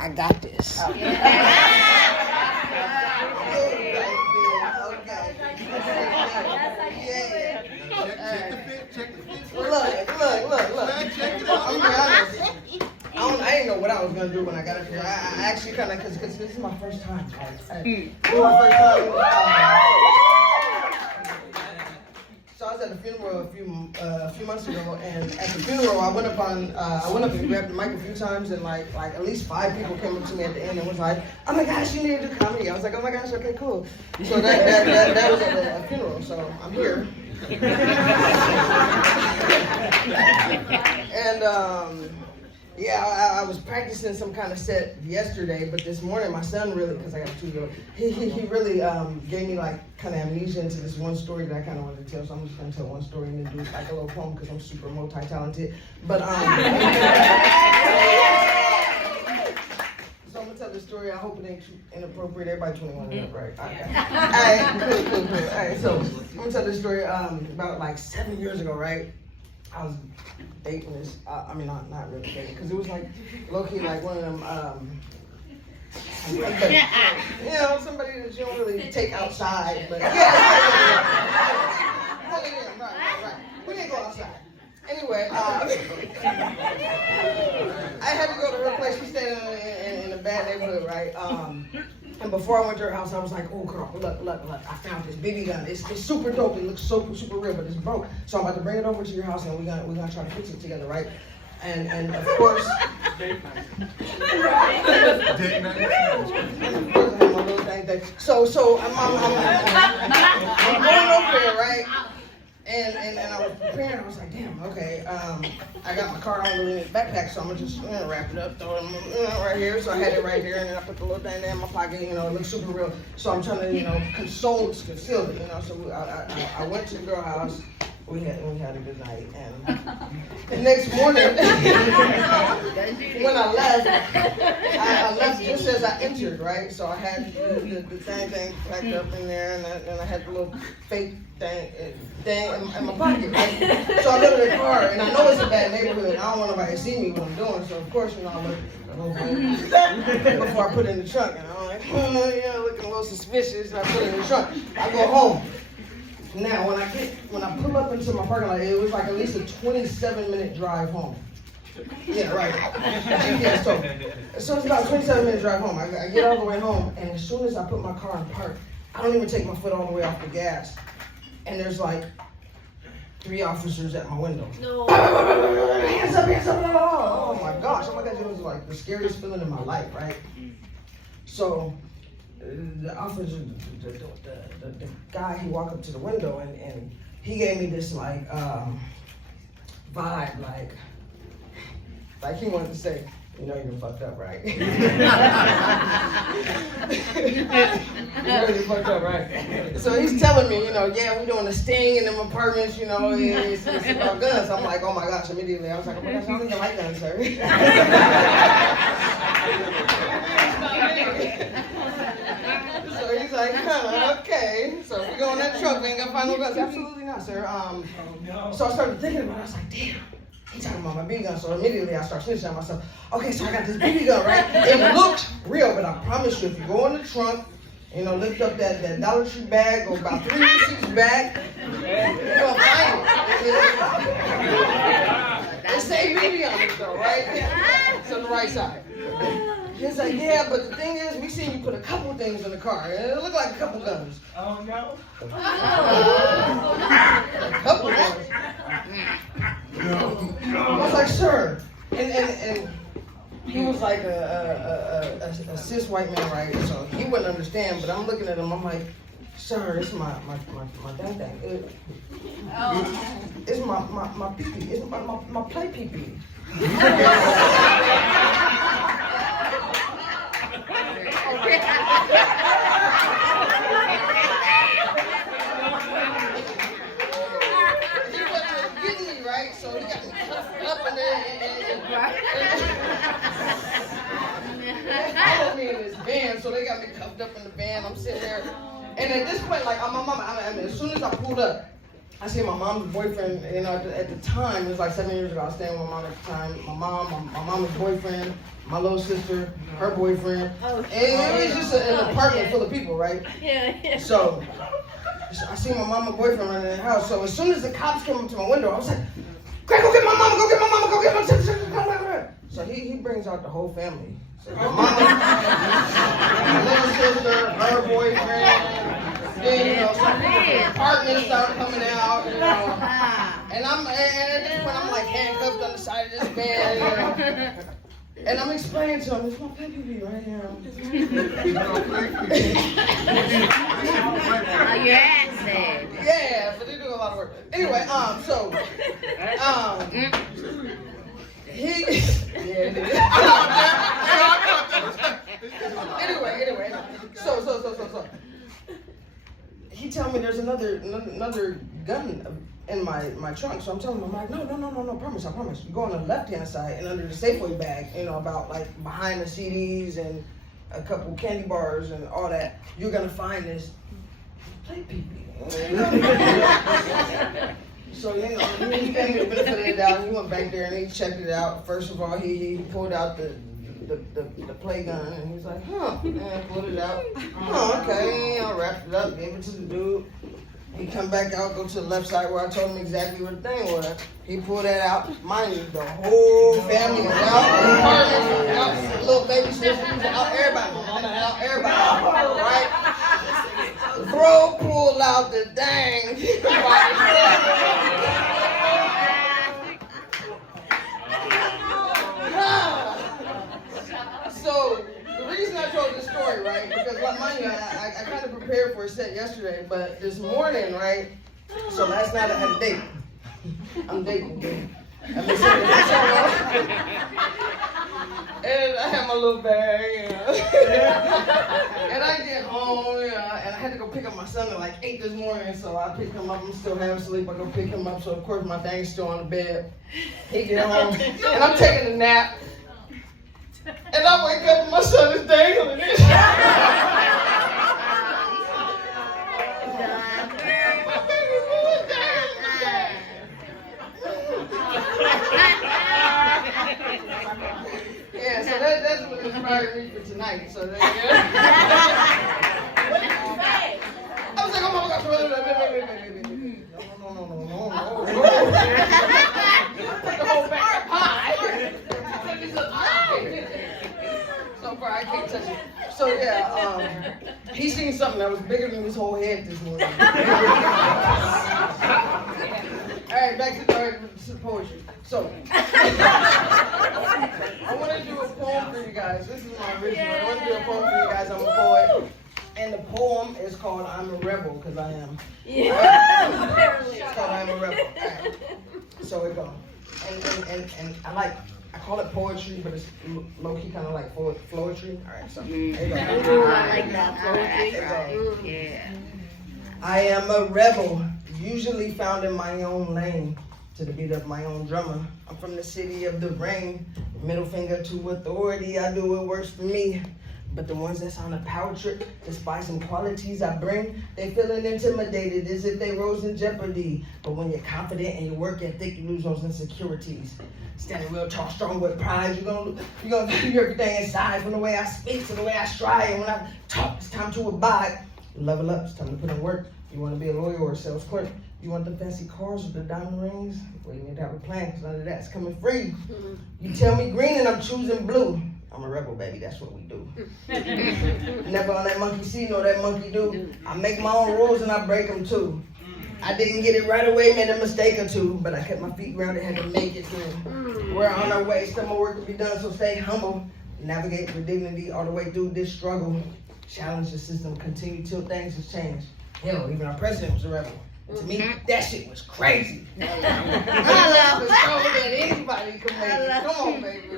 I got this. Oh, yeah. Look. I'm gonna be honest. I didn't know what I was gonna do when I got up here. I actually kind of, because this is my first time. This is my first time. So I was at the funeral a few months ago, and at the funeral I went up and grabbed the mic a few times, and like at least 5 people came up to me at the end and was like, "Oh my gosh, you need to do comedy." I was like, "Oh my gosh, okay, cool." So that was at the funeral. So I'm here. And yeah, I was practicing some kind of set yesterday, but this morning my son really, because I got 2 years old, he really gave me like kind of amnesia into this one story that I kind of wanted to tell. So I'm just gonna tell one story and then do like a little poem because I'm super multi-talented. But so I'm gonna tell the story. I hope it ain't too inappropriate. Everybody 21 and up, right? Okay. All right, cool. All right, so I'm gonna tell this story about like 7 years ago, right? I was dating this, I mean, not really dating, because it was like, low-key, like one of them, you know, somebody that you don't really take outside, but right. We didn't go outside. Anyway, I had to go to her place. She stayed in a bad neighborhood, right? And before I went to her house, I was like, "Oh, girl, look, I found this BB gun. It's super dope. It looks super real, but it's broke. So I'm about to bring it over to your house, and we're gonna try to fix it together, right?" And of course, date night. So I'm going over there, right? And I was preparing. I was like, damn, okay. I got my car on the backpack, so I'm gonna just wrap it up, throw it right here. So I had it right here, and then I put the little thing there in my pocket. You know, it looks super real. So I'm trying to, conceal it. You know, so I went to the girl house. We had a good night, and the next morning, when I left just as I entered, right? So I had the thing packed up in there, and I had the little fake thing in my pocket, right? So I go to the car, and I know it's a bad neighborhood. I don't want nobody to see me what I'm doing, so of course, I look before I put it in the trunk, and I'm like, looking a little suspicious. I put it in the trunk. I go home. Now, when I pull up into my parking lot, it was like at least a 27-minute drive home. Yeah, right. Yeah, so it's about a 27-minute drive home. I get all the way home, and as soon as I put my car in park, I don't even take my foot all the way off the gas, and there's like 3 officers at my window. No. Hands up! Oh my gosh! It was like the scariest feeling in my life, right? So the officer, the guy, he walked up to the window and he gave me this like vibe, like he wanted to say, you know you're fucked up, right? You know you're fucked up, right? So he's telling me, yeah, we're doing a sting in them apartments, it's about guns. I'm like, oh my gosh, immediately I was like, oh my gosh, I don't even like guns, sir. So he's like, okay. So we go in that truck, we ain't gonna find no guns. Absolutely not, sir. So I started thinking about it. I was like, damn, he's talking about my BB gun. So immediately I start snitching on myself. Okay, so I got this BB gun, right? It looks real, but I promise you, if you go in the trunk, lift up that Dollar Tree bag or about 3 receipts back, you're gonna find it. It say BB on it though, right? It's on the right side. He's like, yeah, but the thing is, we seen you put a couple things in the car, and it looked like a couple guns. Oh, no. A couple guns. I was like, sir. And he was like a cis white man, right? So he wouldn't understand, but I'm looking at him, I'm like, sir, it's my dang. It's my pee-pee. It's my play pee-pee. So he got me cuffed up and followed me in this van. So they got me cuffed up in the van. I'm sitting there, and at this point, like my mama, as soon as I pulled up, I see my mom's boyfriend, you know, at the time, it was like 7 years ago, I was staying with my mom at the time. My mom's boyfriend, my little sister, her boyfriend. And it was just an apartment full of people, right? Yeah. So I see my mama boyfriend running in the house. So as soon as the cops came up to my window, I was like, Craig, go get my mama, go get my mama, go get my sister, come. So he brings out the whole family. So my mama, my little sister, her boyfriend. Then, you know, some apartments start coming out, you know. And at this point, I'm like handcuffed on the side of this bed, you know. And I'm explaining to him, it's my baby right here. Your accent. Yeah, but they do a lot of work. Anyway, he, anyway, so. He tell me there's another gun in my trunk. So I'm telling him, I'm like, no, I promise. You go on the left-hand side and under the Safeway bag, you know, about like behind the CDs and a couple candy bars and all that, you're gonna find this play pee-pee. So, you know, he gave me the benefit of the doubt, and he went back there and he checked it out. First of all, he pulled out the play gun, and he's like, and pulled it out. Okay, I wrapped it up, gave it to the dude. He come back out, go to the left side where I told him exactly what the thing was. He pulled that out. Mind you, the whole family was out, the apartment was out, the little baby sister was out, everybody was out, everybody, right? Bro pulled out the dang. So the reason I told this story, right, because mind you, I kind of prepared for a set yesterday, but this morning, right, so last night I had a date. I'm dating, dude. And I had my little bag, you know. And I get home, you know, and I had to go pick up my son at like 8 this morning, so I pick him up. I'm still half asleep. I go pick him up, so of course my thing's still on the bed. He get home, and I'm taking a nap. And I wake up and my son is dangling. Yeah, so that's what inspired me for tonight. So there you go. What did you say? I was like, oh my gosh, wait. No. You put the whole bag up high. So far, I can't touch it. So yeah, he seen something that was bigger than his whole head this morning. All right, back to the poetry. So, I want to do a poem for you guys. This is my original. I want to do a poem for you guys. I'm a poet. And the poem is called I'm a Rebel, because I am. Yeah. It's called I'm a Rebel. All right. So it goes. And I call it poetry, but it's low-key kind of like floetry. All right, so there you go. I like that poetry. Yeah. I am a rebel, usually found in my own lane, to the beat of my own drummer. I'm from the city of the rain. Middle finger to authority, I do what works for me. But the ones that's on a power trip, despite some qualities I bring, they feeling intimidated as if they rose in jeopardy. But when you're confident and you work ethic, you lose those insecurities. Standing real tall, strong with pride, you're gonna do everything inside, from the way I speak to the way I stride. And when I talk, it's time to abide. You level up, it's time to put in work. You want to be a lawyer or a sales clerk. You want the fancy cars with the diamond rings? Well, you need to have a plan, because none of that's coming free. You tell me green and I'm choosing blue. I'm a rebel, baby, that's what we do. Never on that monkey see, know that monkey do. I make my own rules and I break them too. I didn't get it right away, made a mistake or two, but I kept my feet grounded, had to make it through. We're on our way, still more work to be done, so stay humble. Navigate with dignity all the way through this struggle. Challenge the system, continue till things has changed. Hell, even our president was a rebel. To me, that shit was crazy. I love that anybody can make it. Come on, baby.